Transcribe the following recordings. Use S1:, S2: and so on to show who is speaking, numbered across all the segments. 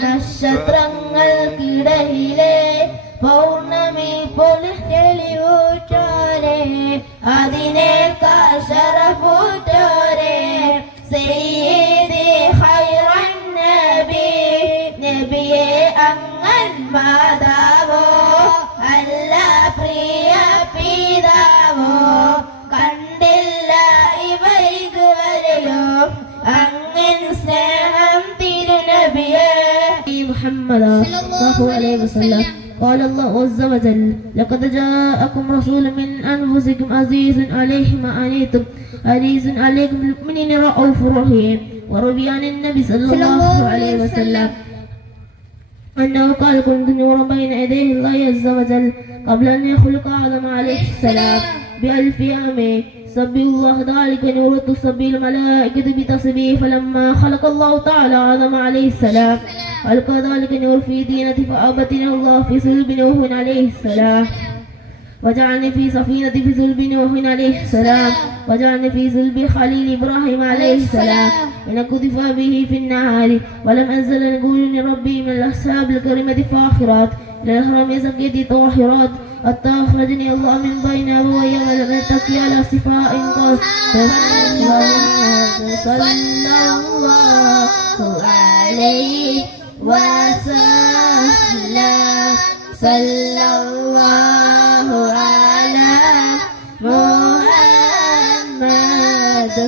S1: നക്ഷത്രങ്ങൾക്കിടയിലെ പൗർണമി പോലെ തെളിവൂറ്റാനെ അതിനെ കാശ محمد صلى الله عليه وسلم. قال الله عز وجل لقد جاءكم رسول من أنفسكم عزيز عليه ما عنيتم عزيز عليكم بالمؤمنين رؤوف رحيم. وروي عن النبي صلى الله عليه وسلم أنه قال كنت نورا بين يديه الله عز وجل قبل أن يخلق آدم عليه السلام. بألف عام. سبي الله ذلك نور تصبي الملائكة بتصبيه فلما خلق الله تعالى آدم عليه السلام ألقى ذلك نور في دينة فأبتنا الله في صلب نوح عليه السلام. وجعلني في سفينة في صلب نوح عليه السلام. وجعلني في صلب خليل إبراهيم عليه السلام. لنكذف به في النهار ولم أنزل نقول ربي من الأصحاب الكريمة فاخرات إلى الهرم سكيتي طاهرات حتى أخرجني الله من بين أبوي ولم ألتقي على صفاء قد صلى الله عليه وسلم صلى الله على محمد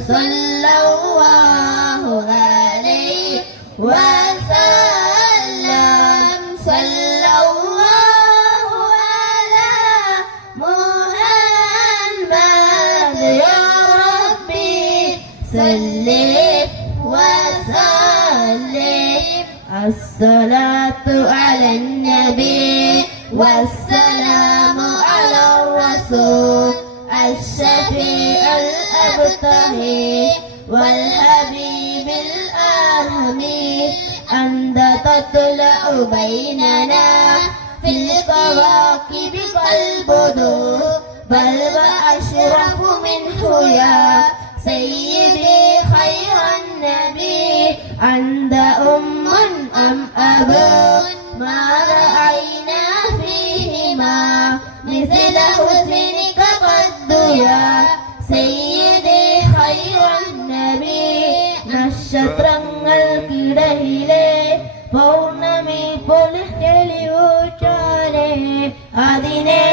S1: صلى الله عليه وسلم صلي وسلم. الصلاة على النبي والسلام على الرسول الشفيع الأبتهي والحبيب الآهمي أنت تطلع بيننا في الكواكب كالبدور بل وأشرف منه يا النبي عند أم أم أب ما رأينا فيهما مثل حسنك قد يا سيدي خير النبي നക്ഷത്രങ്ങൾക്കിടയിലെ പൗർണമി പോലെ തെളിവൂറ്റോരെ അതിനെ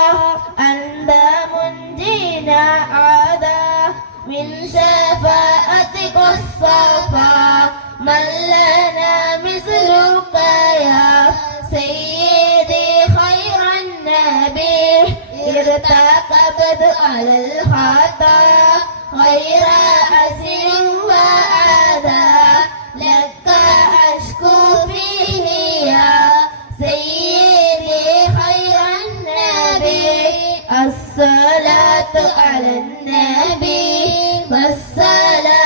S1: شفاعتك الصفا من لنا مثلك يا سيدي خير النبي ارتكبت على الخطا. غير أسر وآذى لك أشكو فيه يا. سيدي خير النبي الصلاة على النبي. والسلام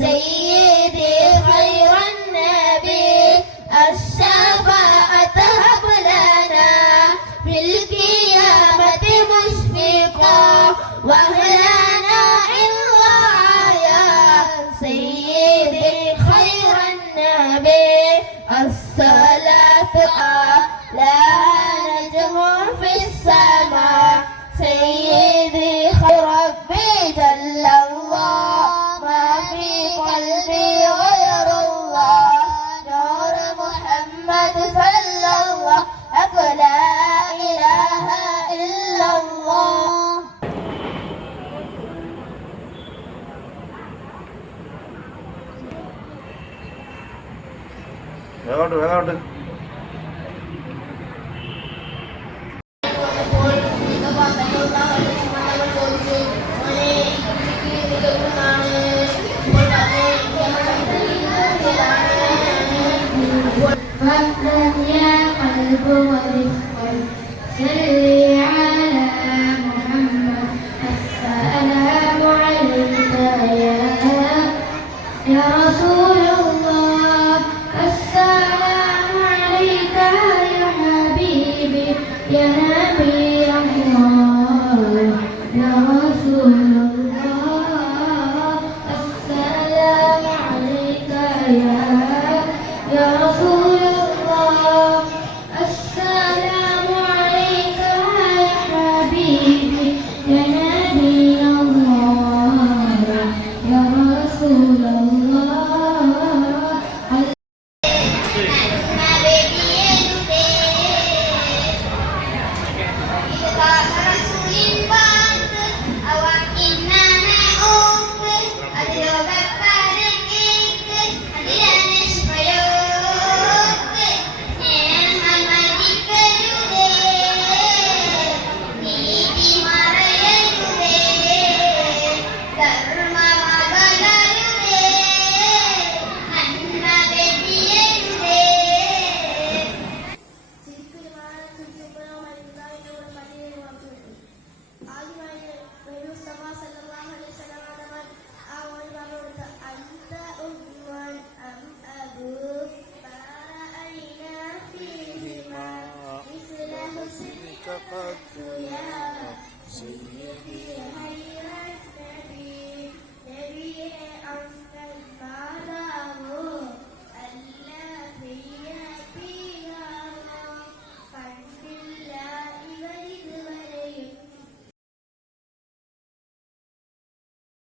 S1: سيدي خير النبي الشفاعة هب لنا في القيامة مشفقا وأهلنا إلا يا سيدي خير النبي الصلاة لا نجم في السماء. سيدي خير ربي جل الله.
S2: വേഗോട്ട്
S3: വേഗോട്ട് Yeah. Yeah,